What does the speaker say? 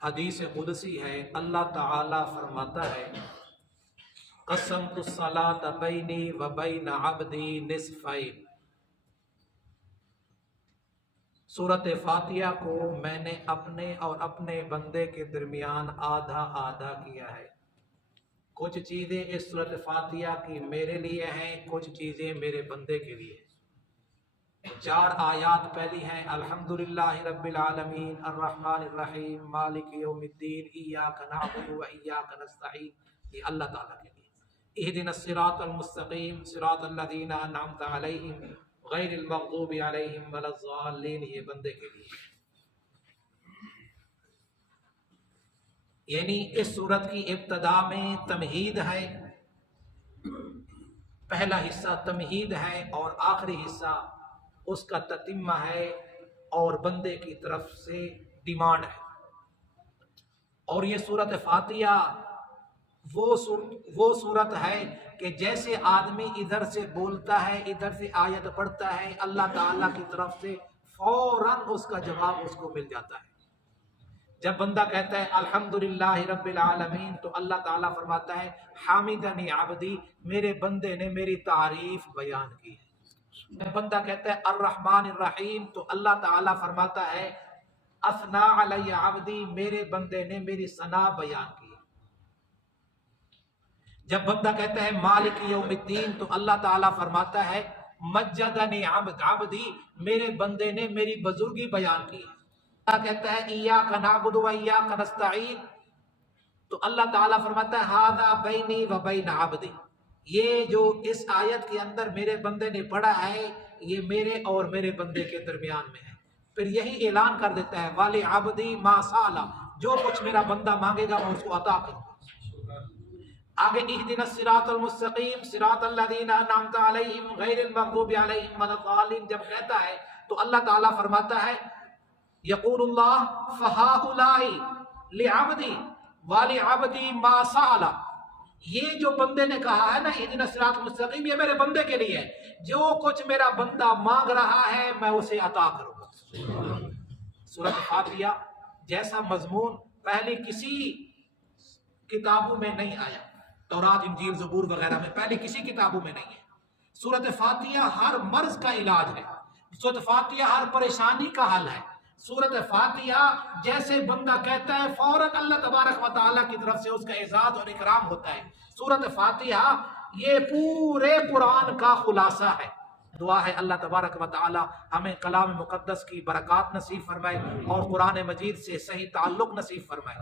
حدیث قدسی ہے، اللہ تعالی فرماتا ہے قسمت الصلاۃ بینی و بین عبدی نصفین، سورۃ فاتحہ کو میں نے اپنے اور اپنے بندے کے درمیان آدھا آدھا کیا ہے۔ کچھ چیزیں اس سورۃ فاتحہ کی میرے لیے ہیں، کچھ چیزیں میرے بندے کے لیے۔ 4 آیات پہلی ہیں الحمدللہ رب العالمین الرحمن الرحیم مالک یوم الدین ایاک نعبد و ایاک نستعین، یہ اللہ تعالیٰ کے لیے۔ اہدنا الصراط المستقیم صراط الذین انعمت علیہم غیر المغضوب علیہم ولا الضالین، یہ بندے کے لیے۔ یعنی اس سورت کی ابتدا میں تمہید ہے، پہلا حصہ تمہید ہے اور آخری حصہ اس کا تتمہ ہے اور بندے کی طرف سے ڈیمانڈ ہے۔ اور یہ سورت فاتحہ وہ سورت ہے کہ جیسے آدمی ادھر سے بولتا ہے، ادھر سے آیت پڑھتا ہے، اللہ تعالیٰ کی طرف سے فوراً اس کا جواب اس کو مل جاتا ہے۔ جب بندہ کہتا ہے الحمدللہ رب العالمین تو اللہ تعالیٰ فرماتا ہے حامدنی عبدی، میرے بندے نے میری تعریف بیان کی ہے۔ جب بندہ کہتا ہے الرحمن الرحیم تو اللہ تعالیٰ فرماتا ہے اثنا علی عبدی، میرے بندے نے میری ثنا بیان کی۔ جب بندہ کہتا ہے مالک یوم الدین تو اللہ تعالیٰ فرماتا ہے مجدنی عبدی، میرے بندے نے میری بزرگی بیان کی۔ اللہ کہتا ہے ایاک نعبد و ایاک نستعین تو اللہ تعالیٰ فرماتا ہے ھذا بینی و بین عبدی، یہ جو اس آیت کے اندر میرے بندے نے پڑھا ہے یہ میرے اور میرے بندے کے درمیان میں ہے۔ پھر یہی اعلان کر دیتا ہے والی عبدی ما سالا، جو کچھ میرا بندہ مانگے گا میں اس کو عطا کروں گا۔ آگے اہدنا الصراط المستقیم صراط الذین انعمت علیہم غیر المغضوب علیہم ولا الضالین جب کہتا ہے تو اللہ تعالیٰ فرماتا ہے یقول اللہ فہؤلاء لعبدی ولعبدی ما سأل، یہ جو بندے نے کہا ہے نا اہدنا الصراط المستقیم، یہ میرے بندے کے لیے ہے، جو کچھ میرا بندہ مانگ رہا ہے میں اسے عطا کروں گا۔ سورۃ فاتحہ جیسا مضمون پہلے کسی کتابوں میں نہیں آیا، تورات انجیل زبور وغیرہ میں پہلے کسی کتابوں میں نہیں ہے۔ سورۃ فاتحہ ہر مرض کا علاج ہے، سورۃ فاتحہ ہر پریشانی کا حل ہے۔ سورۃ فاتحہ جیسے بندہ کہتا ہے فوراً اللہ تبارک و تعالیٰ کی طرف سے اس کا اعزاز اور اکرام ہوتا ہے۔ سورۃ فاتحہ یہ پورے قرآن کا خلاصہ ہے۔ دعا ہے اللہ تبارک و تعالیٰ ہمیں کلام مقدس کی برکات نصیب فرمائے اور قرآن مجید سے صحیح تعلق نصیب فرمائے۔